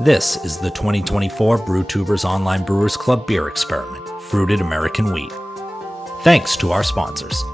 This is the 2024 Brewtubers Online Brewers Club Beer Experiment, Fruited American Wheat. Thanks to our sponsors.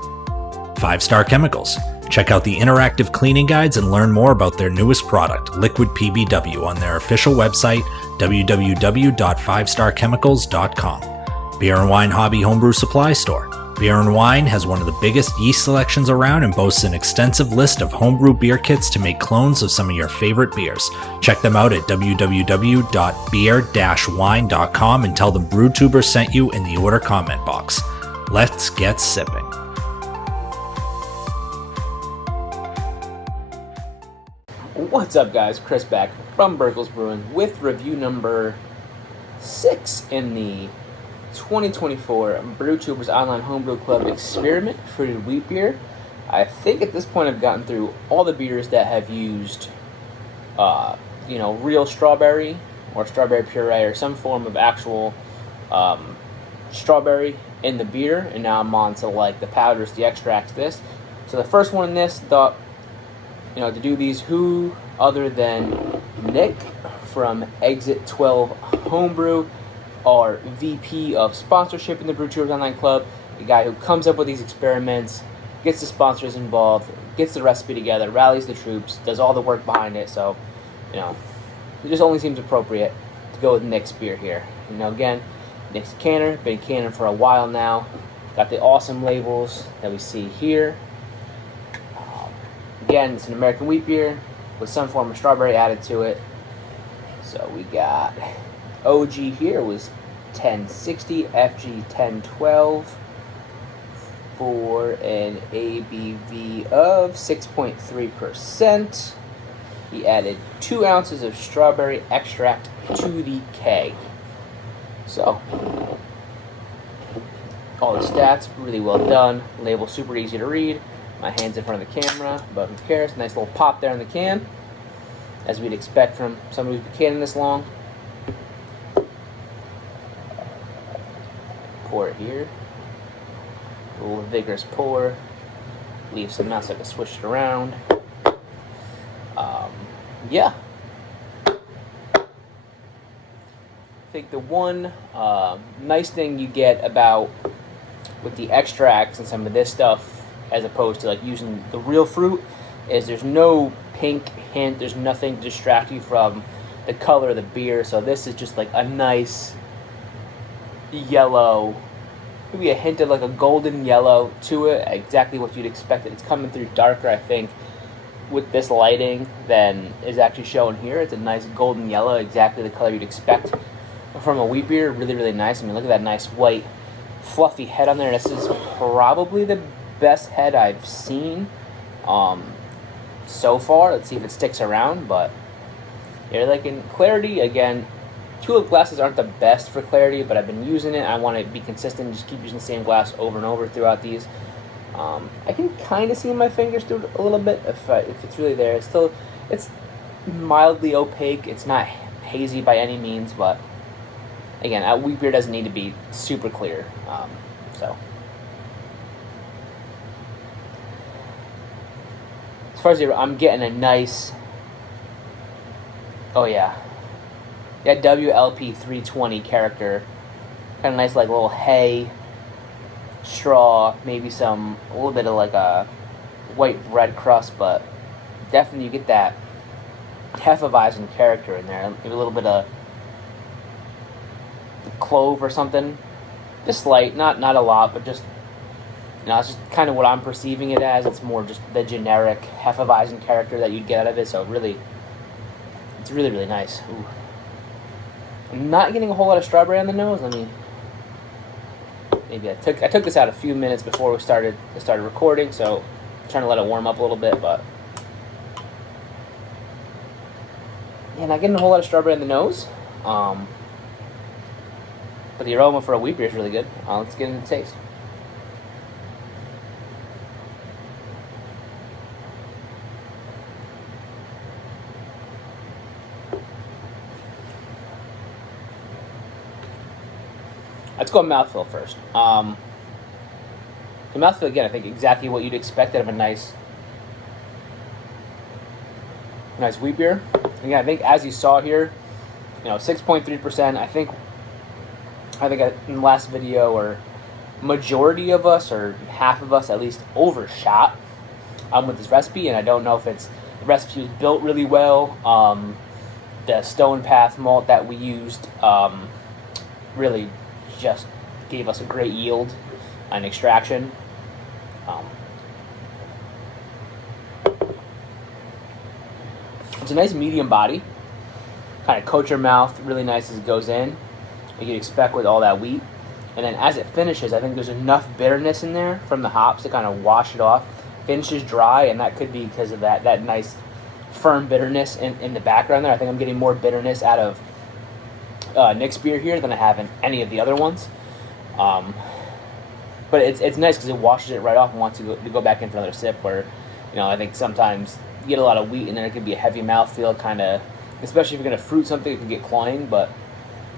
5 Star Chemicals. Check out the interactive cleaning guides and learn more about their newest product, Liquid PBW, on their official website, www.5starchemicals.com. Beer and Wine Hobby Homebrew Supply Store. Beer and Wine has one of the biggest yeast selections around and boasts an extensive list of homebrew beer kits to make clones of some of your favorite beers. Check them out at www.beer-wine.com and tell them Brewtubers sent you in the order comment box. Let's get sipping. What's up, guys? Chris back from Burkles Brewing with review number 6 in the 2024 Brewtubers Online Homebrew Club Experiment Fruited Wheat Beer. I think at this point I've gotten through all the beers that have used, real strawberry or strawberry puree or some form of actual strawberry in the beer, and now I'm on to like the powders, the extracts, this. So the first one in this, thought, to do these, who other than Nick from Exit 12 Homebrew, our VP of sponsorship in the Brewtubers Online Club, the guy who comes up with these experiments, gets the sponsors involved, gets the recipe together, rallies the troops, does all the work behind it. So, it just only seems appropriate to go with Nick's beer here. Again, Nick's canner, been canning for a while now. Got the awesome labels that we see here. Again, it's an American wheat beer with some form of strawberry added to it. So we got OG here was 1060, FG 1012 for an ABV of 6.3%. He added 2 ounces of strawberry extract to the keg. So, all the stats, really well done. Label super easy to read. My hand's in front of the camera, but who cares? Nice little pop there in the can, as we'd expect from somebody who's been canning this long. Pour it here. A little vigorous pour. Leave some out so I can swish it around. Yeah. I think the one nice thing you get about with the extracts and some of this stuff, as opposed to like using the real fruit, is there's no pink hint, there's nothing to distract you from the color of the beer. So this is just like a nice yellow, maybe a hint of like a golden yellow to it, exactly what you'd expect. It's coming through darker, I think, with this lighting than is actually shown here. It's a nice golden yellow, exactly the color you'd expect from a wheat beer. Really, really nice. I mean, look at that nice white fluffy head on there. This is probably the best head I've seen so far. Let's see if it sticks around. But yeah, like in clarity, again, tulip glasses aren't the best for clarity, but I've been using it. I want to be consistent, just keep using the same glass over and over throughout these. I can kind of see my fingers through it a little bit if it's really there. It's mildly opaque. It's not hazy by any means, but again, wheat beer doesn't need to be super clear. So as far as I'm getting a nice, WLP 320 character, kind of nice, like little hay, straw, maybe a little bit of like a white bread crust, but definitely you get that Hefeweizen character in there. Maybe a little bit of clove or something, just slight, not a lot, but just. It's just kind of what I'm perceiving it as. It's more just the generic Hefeweizen character that you'd get out of it. So really, it's really, really nice. Ooh. I'm not getting a whole lot of strawberry on the nose. I mean, maybe I took this out a few minutes before we started recording, so I'm trying to let it warm up a little bit. But yeah, not getting a whole lot of strawberry on the nose. But the aroma for a wheat beer is really good. Let's get into the taste. Let's go mouthfeel first. The mouthfeel, again, I think exactly what you'd expect out of a nice wheat beer. Again, I think as you saw here, 6.3%. I think in the last video, or majority of us, or half of us at least, overshot with this recipe, and I don't know if the recipe was built really well. The Stone Path malt that we used really just gave us a great yield on extraction. It's a nice medium body, kind of coat your mouth really nice as it goes in, like you'd expect with all that wheat. And then as it finishes, I think there's enough bitterness in there from the hops to kind of wash it off. Finishes dry, and that could be because of that nice firm bitterness in the background there. I think I'm getting more bitterness out of Nick's beer here than I have in any of the other ones. But it's nice because it washes it right off and wants you to go back in for another sip, where, I think sometimes you get a lot of wheat and then it could be a heavy mouthfeel, kind of, especially if you're going to fruit something, it can get cloying. But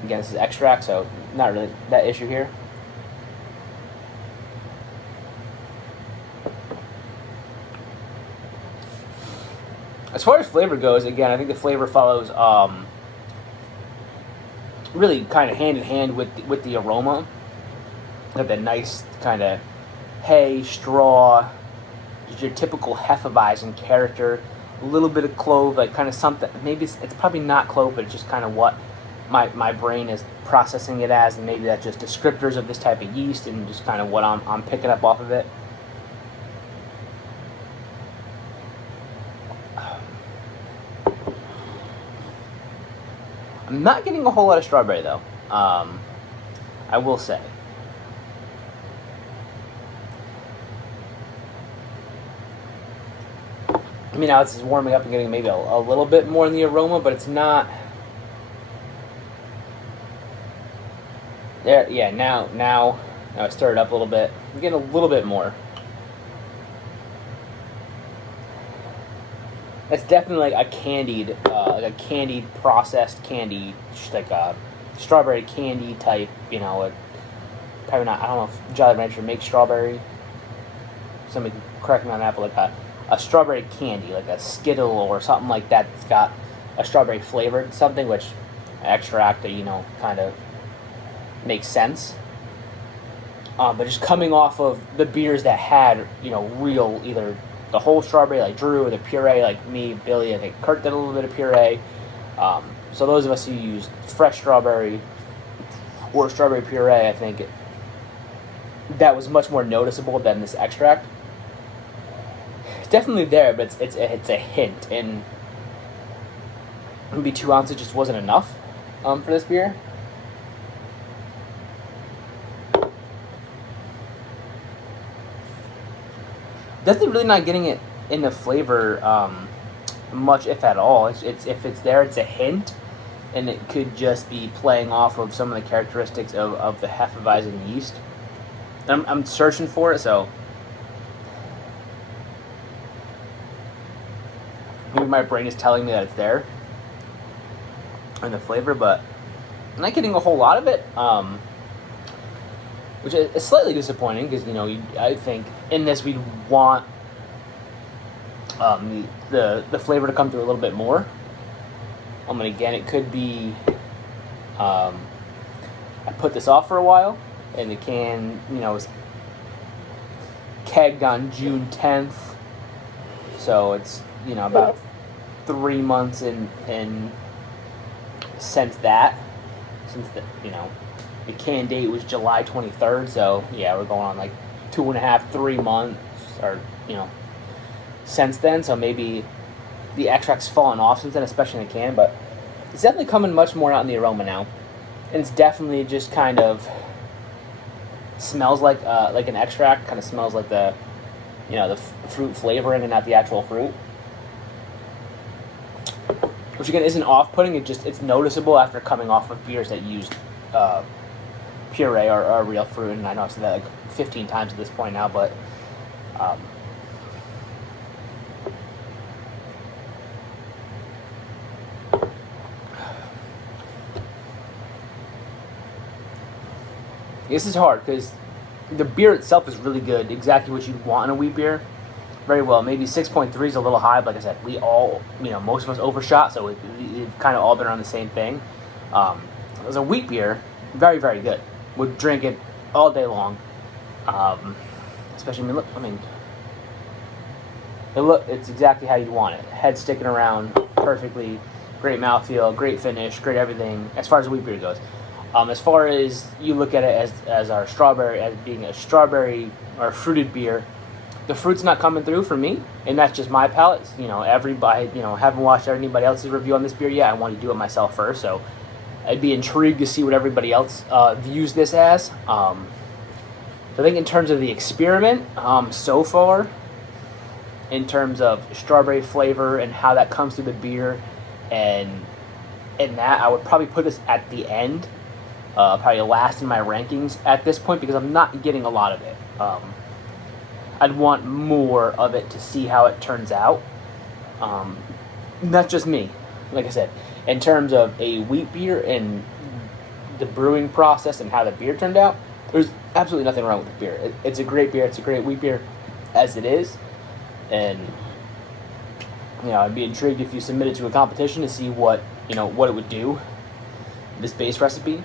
again, this is extract, so not really that issue here. As far as flavor goes, again, I think the flavor follows really kind of hand in hand with the aroma. Like that nice kind of hay, straw, just your typical Hefeweizen character. A little bit of clove, like kind of something. Maybe it's probably not clove, but it's just kind of what my brain is processing it as, and maybe that's just descriptors of this type of yeast and just kind of what I'm picking up off of it. I'm not getting a whole lot of strawberry, though. I will say. I mean, now it's warming up and getting maybe a little bit more in the aroma, but it's not. There, yeah. Now I stir it up a little bit. I'm getting a little bit more. It's definitely like a candied, processed candy, just like a strawberry candy type, probably not, I don't know if Jolly Rancher makes strawberry. Somebody can correct me on that, but like a strawberry candy, like a Skittle or something like that that's got a strawberry flavored something, which extract, kind of makes sense. But just coming off of the beers that had, real, either the whole strawberry like Drew, or the puree like me, Billy, I think Kurt did a little bit of puree. So those of us who used fresh strawberry or strawberry puree, I think that was much more noticeable than this extract. It's definitely there, but it's a hint, and maybe 2 ounces just wasn't enough for this beer. Definitely really not getting it in the flavor much, if at all. If it's there, it's a hint, and it could just be playing off of some of the characteristics of the Hefeweizen yeast. I'm searching for it, so maybe my brain is telling me that it's there in the flavor, but I'm not getting a whole lot of it, which is slightly disappointing, because I think in this we'd want the flavor to come through a little bit more. And again, it could be I put this off for a while, and the can was kegged on June 10th, so it's about 3 months in since the the can date was July 23rd, so yeah, we're going on like 2.5, 3 months, or since then. So maybe the extract's fallen off since then, especially in the can, but it's definitely coming much more out in the aroma now, and it's definitely just kind of smells like an extract. Kind of smells like the the fruit flavoring and not the actual fruit, which again isn't off-putting. It's noticeable after coming off of beers that used puree or real fruit, and I know I've said that like 15 times at this point now, but this is hard because the beer itself is really good, exactly what you'd want in a wheat beer. Very well. Maybe 6.3 is a little high, but like I said, we all, most of us overshot, so we've kind of all been around the same thing. As a wheat beer, very, very good. Would drink it all day long. Especially, it's exactly how you want it. Head sticking around perfectly, great mouthfeel, great finish, great everything as far as wheat beer goes. As far as you look at it as our strawberry, as being a strawberry or fruited beer, the fruit's not coming through for me, and that's just my palate. Everybody, haven't watched anybody else's review on this beer yet. I want to do it myself first, so I'd be intrigued to see what everybody else views this as. So I think in terms of the experiment, so far, in terms of strawberry flavor and how that comes through the beer, and that, I would probably put this at the end, probably last in my rankings at this point, because I'm not getting a lot of it. I'd want more of it to see how it turns out. Not just me. Like I said, in terms of a wheat beer and the brewing process and how the beer turned out, there's absolutely nothing wrong with the beer. It's a great beer. It's a great wheat beer as it is. And, I'd be intrigued if you submit it to a competition to see what it would do, this base recipe.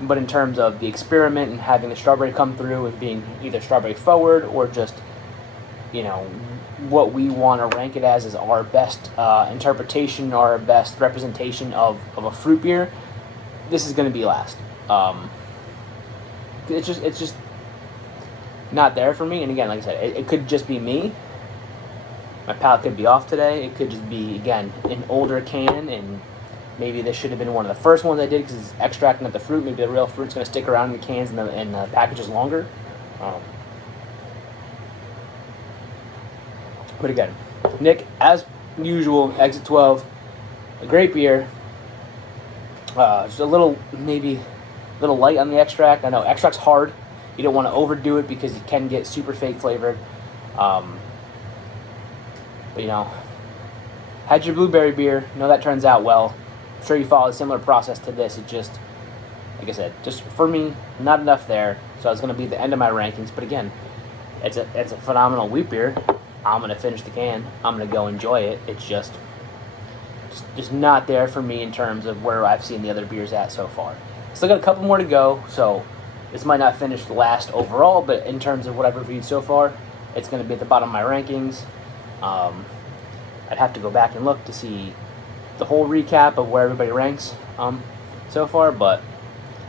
But in terms of the experiment and having the strawberry come through and being either strawberry forward or just, what we want to rank it as is our best interpretation or our best representation of a fruit beer, this is going to be last. It's just not there for me. And again, like I said, it could just be me. My palate could be off today. It could just be, again, an older can, and maybe this should have been one of the first ones I did because it's extracting at the fruit. Maybe the real fruit's going to stick around in the cans and the packages longer. But again, Nick, as usual, Exit 12, a great beer. Just a little light on the extract. I know extract's hard. You don't want to overdo it because it can get super fake flavored. But had your blueberry beer. That turns out well. I'm sure you follow a similar process to this. It just, like I said, just for me, not enough there. So it's going to be the end of my rankings. But again, it's a phenomenal wheat beer. I'm going to finish the can. I'm going to go enjoy it. It's just not there for me in terms of where I've seen the other beers at so far. Still got a couple more to go, so this might not finish last overall, but in terms of what I've reviewed so far, it's going to be at the bottom of my rankings. I'd have to go back and look to see the whole recap of where everybody ranks so far, but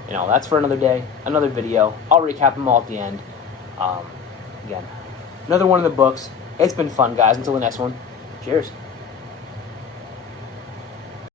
that's for another day, another video. I'll recap them all at the end. Again, another one in the books. It's been fun, guys. Until the next one, cheers.